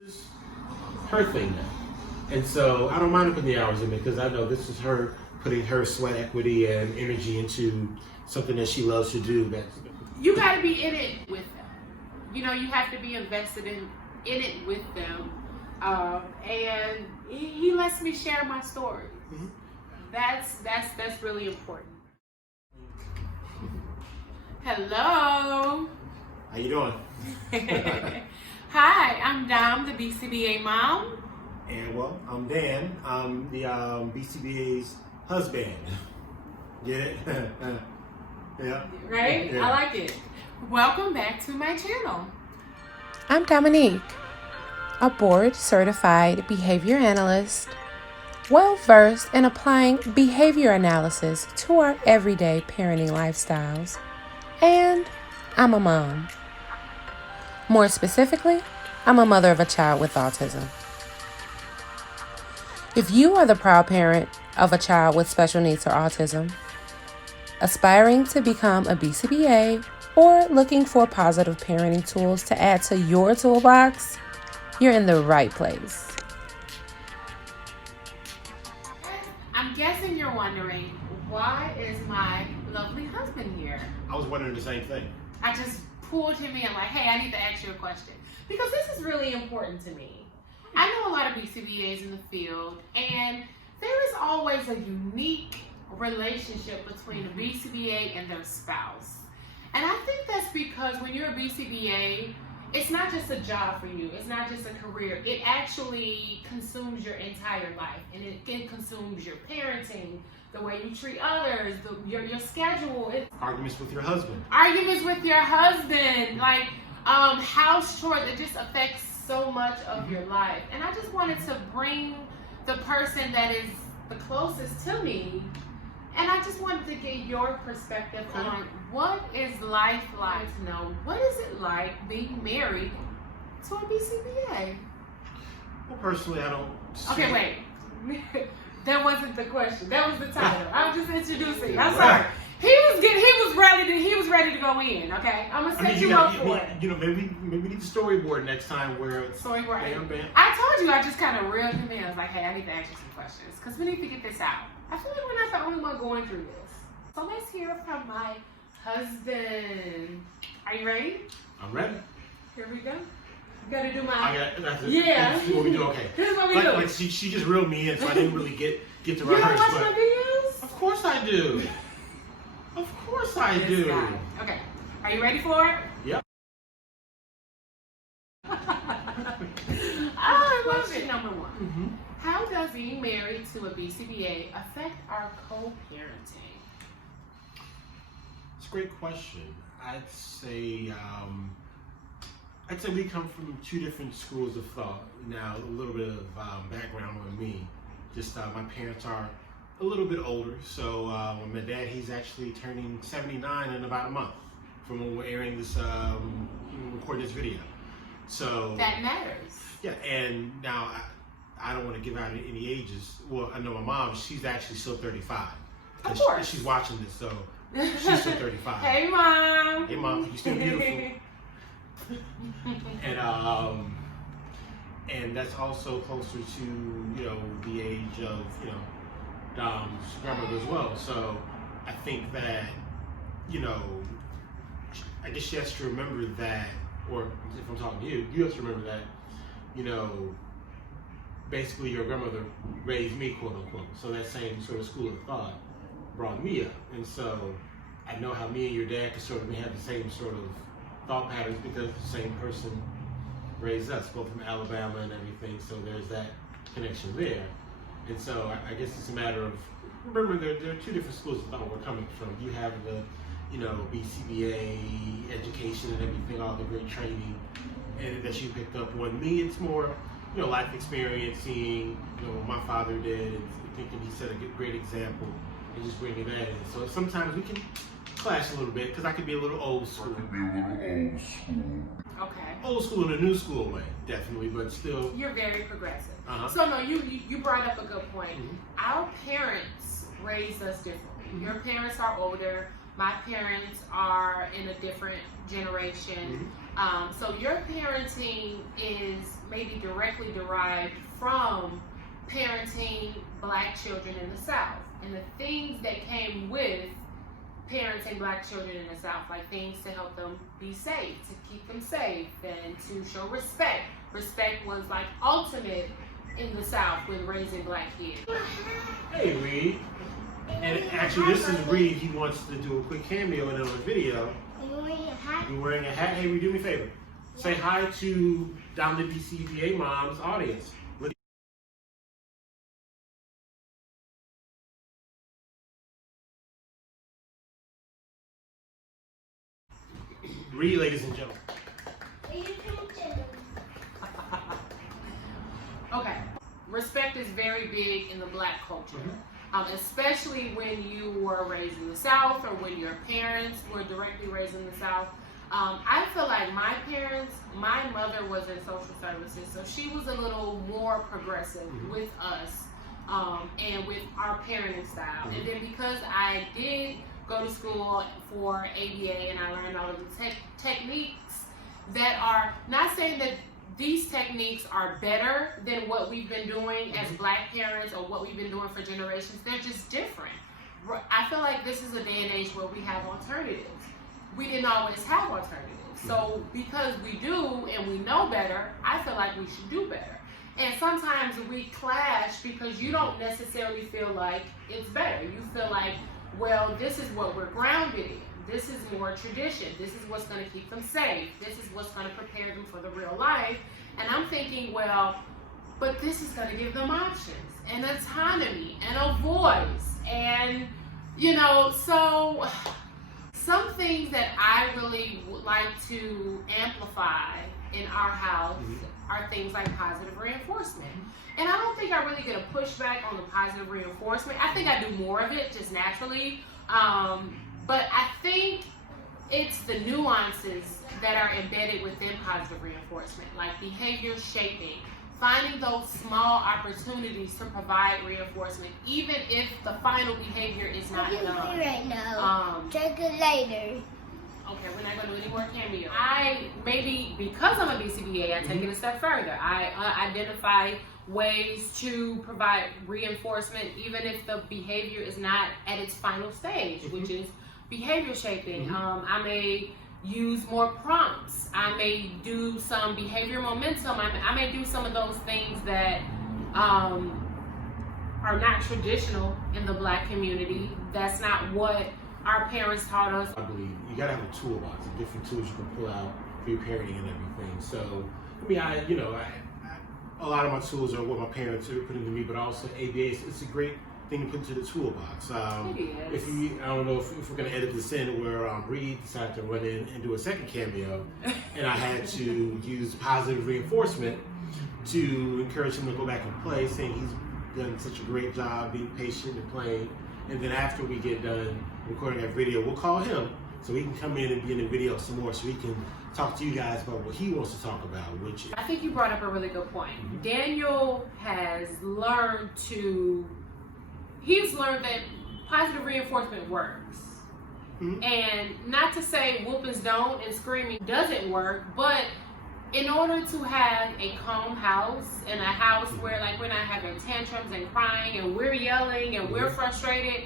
It's her thing now. And so I don't mind putting the hours in because I know this is her putting her sweat equity and energy into something that she loves to do. You got to be in it with them. You know, you have to be invested in it with them. And he lets me share my story. Mm-hmm. That's really important. Hello. How you doing? Hi, I'm Dom, the BCBA mom. And well, I'm Dan. I'm the BCBA's husband. Get it? Yeah. Right? Yeah. I like it. Welcome back to my channel. I'm Dominique, a board-certified behavior analyst, well-versed in applying behavior analysis to our everyday parenting lifestyles, and I'm a mom. More specifically, I'm a mother of a child with autism. If you are the proud parent of a child with special needs or autism, aspiring to become a BCBA, or looking for positive parenting tools to add to your toolbox, you're in the right place. I'm guessing you're wondering, why is my lovely husband here? I was wondering the same thing. I just pulled him in like, hey, I need to ask you a question. Because this is really important to me. I know a lot of BCBAs in the field, and there is always a unique relationship between a BCBA and their spouse. And I think that's because when you're a BCBA, it's not just a job for you. It's not just a career. It actually consumes your entire life. And it consumes your parenting, the way you treat others, your schedule. Arguments with your husband. Arguments with your husband. Like house chores. It just affects so much of your life. And I just wanted to bring the person that is the closest to me. And I just wanted to get your perspective on what is life like now. What is it like being married to a BCBA? Well, personally, I don't see... Okay, wait. That wasn't the question. That was the title. I was just introducing. I'm sorry. He was ready to go in. Okay, I'm gonna set you up for it. You know, maybe we need the storyboard next time where it's storyboard. Bam. I told you, I just kind of reeled him in. I was like, hey, I need to ask you some questions because we need to get this out. I feel like we're not the only one going through this. So let's hear from my husband. Are you ready? I'm ready. Here we go. You gotta do my. Yeah. This is what we do. Okay. This is what we do. Like she just reeled me in, so I didn't really get to rehearse. You don't watch my videos? Of course I do. Of course I do. Guy. Okay. Are you ready for it? Yep. I love it. Number one. Mm-hmm. How does being married to a BCBA affect our co-parenting? It's a great question. I'd say we come from two different schools of thought. Now, a little bit of background on me. Just my parents are a little bit older, so my dad, he's actually turning 79 in about a month from when we're airing this, recording this video. So that matters. Yeah, and now I don't want to give out any ages. Well, I know my mom, she's actually still 35. Of course. She's watching this, so she's still 35. Hey, Mom. Hey, Mom, you're still beautiful. And that's also closer to, you know, the age of, you know, Dom's grandmother as well. So I think that, you know, I guess she has to remember that, or if I'm talking to you, you have to remember that, you know, basically your grandmother raised me, quote unquote. So that same sort of school of thought brought me up. And so I know how me and your dad could sort of have the same sort of thought patterns because the same person raised us, both from Alabama and everything. So there's that connection there. And so I guess it's a matter of, remember there are two different schools of thought we're coming from. You have the, you know, BCBA education and everything, all the great training and that you picked up on. Me, it's more, you know, life experience, seeing, you know, what my father did and thinking he set a great example and just bringing that in. So sometimes we can clash a little bit because I could be a little old school. Okay. Old school in a new school way, definitely, but still. You're very progressive. Uh-huh. So no, you brought up a good point. Mm-hmm. Our parents raised us differently. Mm-hmm. Your parents are older. My parents are in a different generation. So your parenting is maybe directly derived from parenting Black children in the South, and the things that came with parenting Black children in the South, like things to help them be safe, to keep them safe, and to show respect. Respect was like ultimate in the South with raising Black kids. Hey, Reed. And actually, this is Reed. He wants to do a quick cameo in on the video. You're wearing a hat? You're wearing a hat. Hey, Reed, do me a favor. Say hi to down the BCBA Moms audience. Reed, ladies and gentlemen. Okay, respect is very big in the Black culture, especially when you were raised in the South or when your parents were directly raised in the South. I feel like my parents, my mother was in social services, so she was a little more progressive with us and with our parenting style. And then because I did go to school for ABA and I learned all of the techniques that are, not saying that these techniques are better than what we've been doing as Black parents or what we've been doing for generations. They're just different. I feel like this is a day and age where we have alternatives. We didn't always have alternatives. So because we do and we know better, I feel like we should do better. And sometimes we clash because you don't necessarily feel like it's better. You feel like, well, this is what we're grounded in. This is more tradition. This is what's going to keep them safe. This is what's going to prepare them for the real life. And I'm thinking, well, but this is going to give them options and autonomy and a voice. And, you know, so some things that I really would like to amplify in our house are things like positive reinforcement. And I don't think I really get a pushback on the positive reinforcement. I think I do more of it just naturally. But I think it's the nuances that are embedded within positive reinforcement, like behavior shaping, finding those small opportunities to provide reinforcement, even if the final behavior is not done. Right now. Check it later. Okay, we're not going to do any more cameo. Maybe because I'm a BCBA, I take it a step further. I identify ways to provide reinforcement even if the behavior is not at its final stage, which is behavior shaping. I may use more prompts. I may do some behavior momentum. I may do some of those things that are not traditional in the Black community. That's not what our parents taught us. I believe you gotta have a toolbox of different tools you can pull out for your parenting and everything. So, I mean, a lot of my tools are what my parents are putting to me, but also ABA, it's a great thing to put into the toolbox. If you, I don't know if we're gonna edit this in where Reed decided to run in and do a second cameo, and I had to use positive reinforcement to encourage him to go back and play, saying he's done such a great job being patient and playing. And then after we get done recording that video, we'll call him so he can come in and be in the video some more, so he can talk to you guys about what he wants to talk about, which is... I think you brought up a really good point. Daniel has learned that positive reinforcement works. And not to say whoopings don't and screaming doesn't work, but in order to have a calm house and a house where like we're not having tantrums and crying and we're yelling and we're frustrated,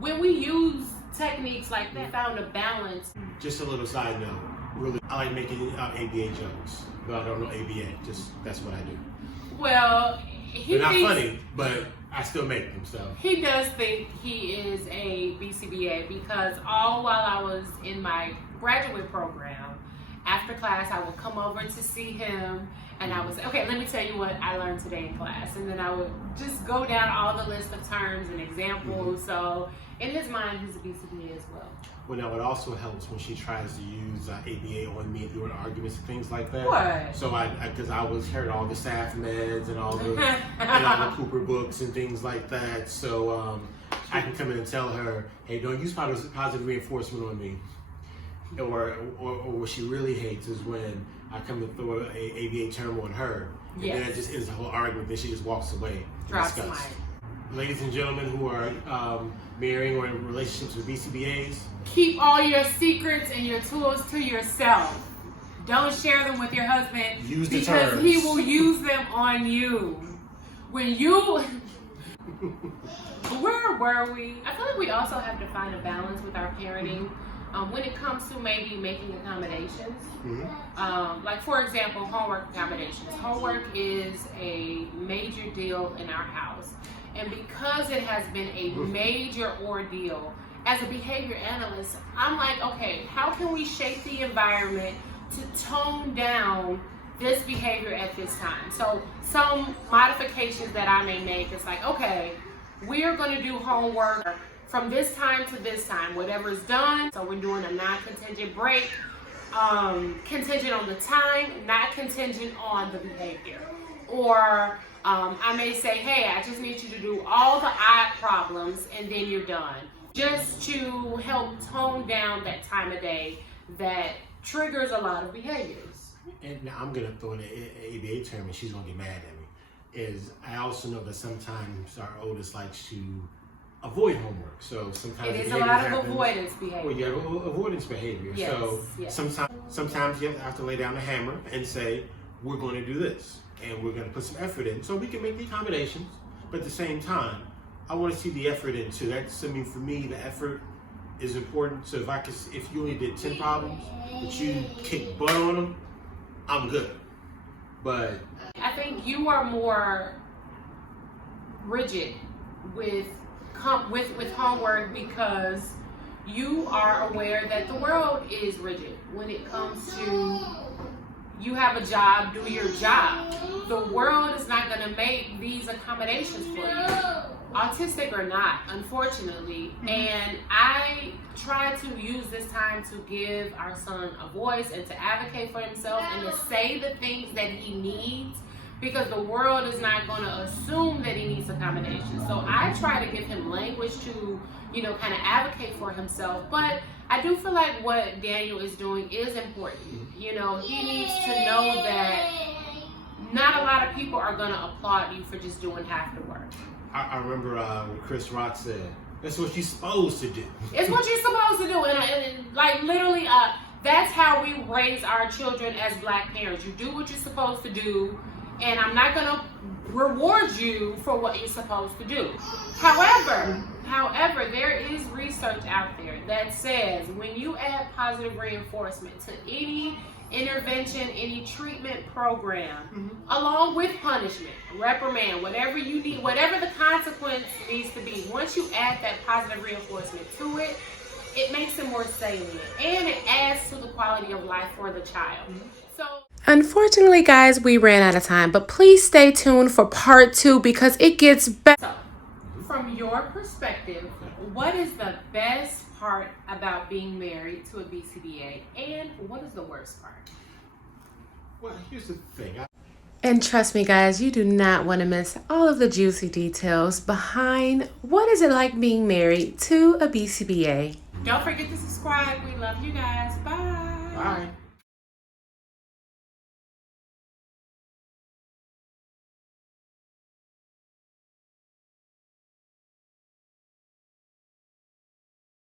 when we use techniques like that, found a balance. Just a little side note, really, I like making ABA jokes, but I don't know ABA, that's what I do. Well, they're not funny, but I still make them, so. He does think he is a BCBA because all while I was in my graduate program, after class, I would come over to see him and I would say, okay, let me tell you what I learned today in class. And then I would just go down all the list of terms and examples. So in his mind, he's a BCBA as well. Well, now it also helps when she tries to use ABA on me during arguments and things like that. What? So because I was heard all the SAF meds and all the and all the Cooper books and things like that. So I can come in and tell her, hey, don't use positive reinforcement on me. Or what she really hates is when I come to throw an ABA term on her, and then it just ends the whole argument. Then she just walks away. Drops the mic. Ladies and gentlemen who are marrying or in relationships with BCBAs, keep all your secrets and your tools to yourself. Don't share them with your husband Use the because terms. he will use them on you. When you... Where were we? I feel like we also have to find a balance with our parenting when it comes to maybe making accommodations. Like, for example, homework accommodations. Homework is a major deal in our house. And because it has been a major ordeal, as a behavior analyst, I'm like, okay, how can we shape the environment to tone down this behavior at this time? So some modifications that I may make is like, okay, we are going to do homework from this time to this time, whatever is done. So we're doing a non-contingent break, contingent on the time, not contingent on the behavior. Or I may say, hey, I just need you to do all the odd problems and then you're done. Just to help tone down that time of day that triggers a lot of behaviors. And now I'm gonna throw in an ABA term, and she's gonna get mad at me. Is I also know that sometimes our oldest likes to avoid homework. So sometimes it is a lot of avoidance behavior. Well, you have avoidance behavior. Yes, so yes. sometimes you have to lay down the hammer and say, we're going to do this, and we're going to put some effort in, so we can make the accommodations. But at the same time, I want to see the effort in too. That's, I mean, for me, the effort is important. So if you only did 10 problems, but you kick butt on them, I'm good. But I think you are more rigid with homework because you are aware that the world is rigid when it comes to you have a job, do your job. The world is not going to make these accommodations for you, autistic or not, unfortunately. And I try to use this time to give our son a voice and to advocate for himself and to say the things that he needs, because the world is not going to assume that he needs accommodation. So I try to give him language to, you know, kind of advocate for himself. But I do feel like what Daniel is doing is important. You know, he needs to know that not a lot of people are going to applaud you for just doing half the work. I remember what Chris Rock said, that's what you're supposed to do. It's what you're supposed to do. And like literally, that's how we raise our children as Black parents. You do what you're supposed to do, and I'm not going to reward you for what you're supposed to do. However, there is research out there that says when you add positive reinforcement to any intervention, any treatment program, along with punishment, reprimand, whatever you need, whatever the consequence needs to be, once you add that positive reinforcement to it, it makes it more salient and it adds to the quality of life for the child. So, unfortunately, guys, we ran out of time, but please stay tuned for part 2 because it gets better. So, from your perspective, what is the best part about being married to a BCBA, and what is the worst part? Well, here's the thing. And trust me, guys, you do not want to miss all of the juicy details behind what is it like being married to a BCBA. Don't forget to subscribe. We love you guys. Bye. Bye.